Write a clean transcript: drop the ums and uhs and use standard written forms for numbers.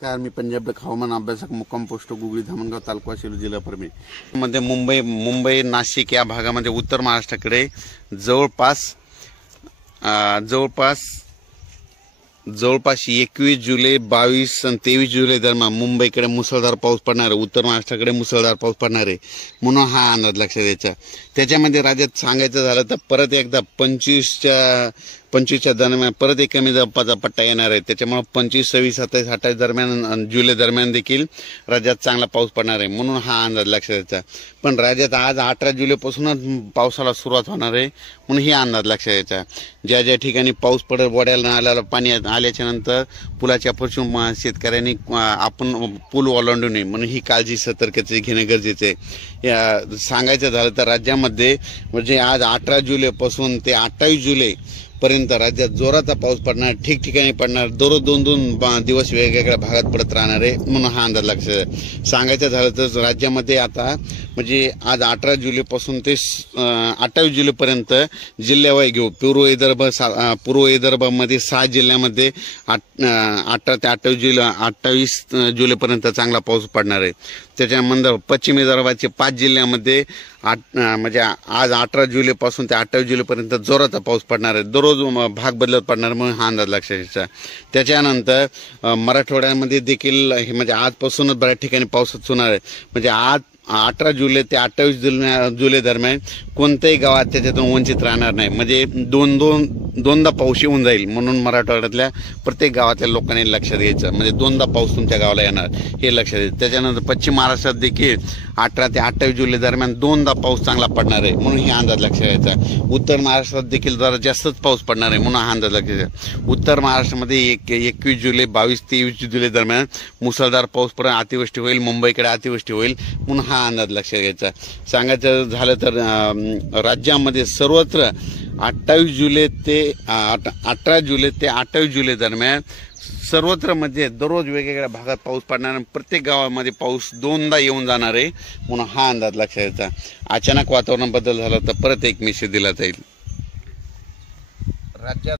नमस्कार, मी पंजाब हवामान अभ्यासक मुक्काम पोस्ट गुगळी धामणगाव तालुका शिरूर जिल्हा परभणी मध्ये मुंबई नाशिक या भागामध्ये उत्तर महाराष्ट्राकडे जवळपास 21 जुलै 22 आणि 23 जुलै दरम्यान मुंबईकडे मुसळधार पाऊस पडणार आहे, उत्तर महाराष्ट्राकडे मुसळधार पाऊस पडणार आहे म्हणून हा अंदाज लक्षात द्यायचा। त्याच्यामध्ये राज्यात सांगायचं झालं तर परत एकदा 25च्या दरम्यान परत एक कमी दाबाचा पट्टा येणार आहे। त्याच्यामुळे 25, 26, 27, 28 दरम्यान जुलै दरम्यान देखील राज्यात चांगला पाऊस पडणार आहे म्हणून हा अंदाज लक्षात द्यायचा। पण राज्यात आज 18 जुलैपासूनच पावसाला सुरुवात होणार आहे म्हणून ही अंदाज लक्षात द्यायचा। ज्या ज्या ठिकाणी पाऊस पडत वड्याला नाल्याला पाणी आल्याच्या नंतर पुलाच्या पासून शेतकऱ्यांनी आपण पूल ओलांडू नये म्हणून ही काळजी सतर्कते घेणे गरजेचे आहे। सांगायचं झालं तर राज्यामध्ये म्हणजे आज 18 जुलैपासून ते 28 जुलै पर्यंत राज्यात जोराचा पाऊस पडणार, ठिकठिकाणी पडणार, दररोज 2-2 दिवस वेगवेगळ्या भागात पडत राहणार आहे म्हणून हा अंदाज लक्षात सांगायचं झालं तर राज्यामध्ये आता म्हणजे आज 18 जुलैपासून ते 28 जुलैपर्यंत जिल्ह्यावाई घेऊ पूर्व विदर्भामध्ये 6 जिल्ह्यामध्ये 18 ते 28 जुलैपर्यंत चांगला पाऊस पडणार आहे। त्याच्यानंतर पश्चिम विदर्भाचे 5 जिल्ह्यामध्ये म्हणजे आज 18 जुलैपासून ते 28 जुलैपर्यंत जोराचा पाऊस पडणार आहे, दररोज भाग बदलत पडणार म्हणून हा अंदाज लक्षात घ्यायचा। त्याच्यानंतर मराठवाड्यामध्ये देखील म्हणजे आजपासूनच बऱ्याच ठिकाणी पाऊस होणार आहे। म्हणजे आज 18 जुलै ते 28 जुलै दरम्यान कोणत्याही गावात त्याच्यातून वंचित राहणार नाही, म्हणजे दोनदा पाऊस येऊन जाईल म्हणून मराठवाड्यातल्या प्रत्येक गावातल्या लोकांनी लक्षात घ्यायचं, म्हणजे दोनदा पाऊस तुमच्या गावाला येणार हे लक्षात घ्यायचं। त्याच्यानंतर पश्चिम महाराष्ट्रात देखील 18 ते 28 जुलै दरम्यान दोनदा पाऊस चांगला पडणार आहे म्हणून हे अंदाज लक्षात घ्यायचा। उत्तर महाराष्ट्रात देखील जरा जास्तच पाऊस पडणार आहे म्हणून हा अंदाज लक्षात घ्यायचा। उत्तर महाराष्ट्रामध्ये 21 जुलै 22-23 जुलै दरम्यान मुसळधार पाऊस पडून अतिवृष्टी होईल, मुंबईकडे अतिवृष्टी होईल म्हणून हा अंदाज लक्षात घ्यायचा। सांगायचं झालं तर राज्यामध्ये सर्वत्र 18 जुलै ते 28 जुलै दरम्यान सर्वत्र मध्ये दररोज वेगवेगळ्या भागात पाऊस पडणार आणि प्रत्येक गावामध्ये पाऊस दोनदा येऊन जाणार आहे म्हणून हा अंदाज लक्षात घ्यायचा। अचानक वातावरण बदल झाला तर परत एक मेसेज दिला जाईल। राज्यात